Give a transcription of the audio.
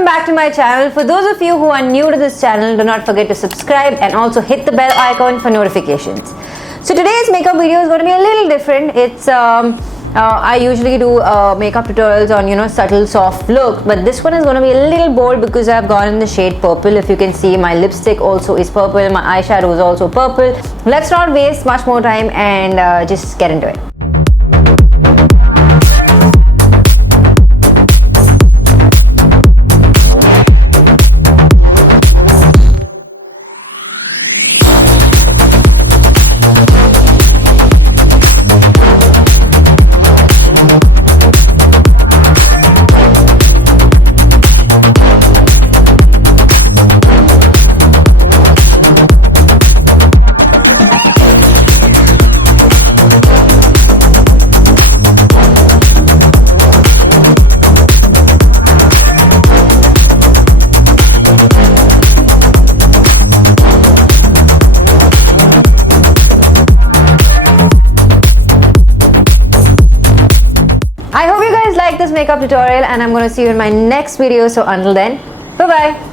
welcome back to my channel. For those of you who are new to this channel, do not forget to subscribe and also hit the bell icon for notifications. So today's makeup video is going to be a little different. It's I usually do makeup tutorials on subtle soft look, but this one is going to be a little bold because I've gone in the shade purple. If you can see, my lipstick also is purple, my eyeshadow is also purple. Let's not waste much more time and just get into it. I hope you guys like this makeup tutorial and I'm going to see you in my next video. So until then, bye bye.